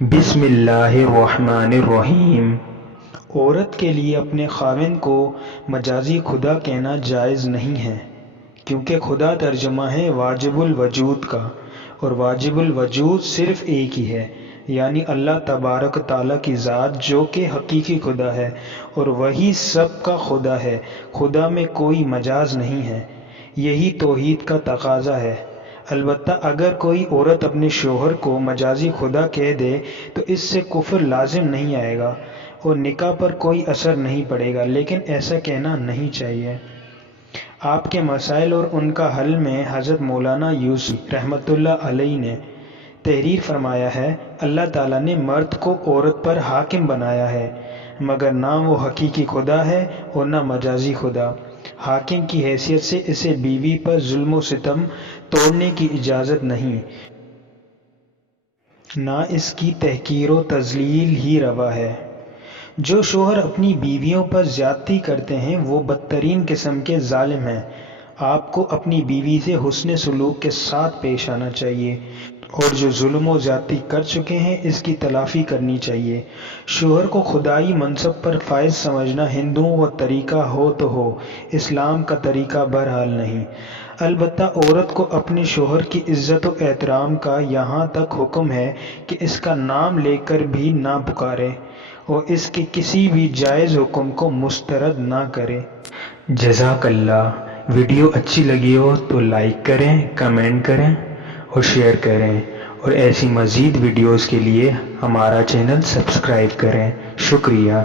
بسم اللہ الرحمن الرحیم۔ عورت کے لیے اپنے خاوند کو مجازی خدا کہنا جائز نہیں ہے، کیونکہ خدا ترجمہ ہے واجب الوجود کا، اور واجب الوجود صرف ایک ہی ہے، یعنی اللہ تبارک تعالیٰ کی ذات، جو کہ حقیقی خدا ہے اور وہی سب کا خدا ہے۔ خدا میں کوئی مجاز نہیں ہے، یہی توحید کا تقاضا ہے۔ البتہ اگر کوئی عورت اپنے شوہر کو مجازی خدا کہہ دے تو اس سے کفر لازم نہیں آئے گا اور نکاح پر کوئی اثر نہیں پڑے گا، لیکن ایسا کہنا نہیں چاہیے۔ آپ کے مسائل اور ان کا حل میں حضرت مولانا یوسفی رحمۃ اللہ علیہ نے تحریر فرمایا ہے، اللہ تعالیٰ نے مرد کو عورت پر حاکم بنایا ہے، مگر نہ وہ حقیقی خدا ہے اور نہ مجازی خدا۔ حاکم کی حیثیت سے اسے بیوی پر ظلم و ستم توڑنے کی اجازت نہیں، نہ اس کی تحقیر و تذلیل ہی روا ہے۔ جو شوہر اپنی بیویوں پر زیادتی کرتے ہیں وہ بدترین قسم کے ظالم ہیں۔ آپ کو اپنی بیوی سے حسن سلوک کے ساتھ پیش آنا چاہیے، اور جو ظلم و زیادتی کر چکے ہیں اس کی تلافی کرنی چاہیے۔ شوہر کو خدائی منصب پر فائز سمجھنا ہندوؤں کا طریقہ ہو تو ہو، اسلام کا طریقہ بہرحال نہیں۔ البتہ عورت کو اپنے شوہر کی عزت و احترام کا یہاں تک حکم ہے کہ اس کا نام لے کر بھی نہ پکارے اور اس کے کسی بھی جائز حکم کو مسترد نہ کرے۔ جزاک اللہ۔ ویڈیو اچھی لگی ہو تو لائک کریں، کمنٹ کریں اور شیئر کریں، اور ایسی مزید ویڈیوز کے لیے ہمارا چینل سبسکرائب کریں۔ شکریہ۔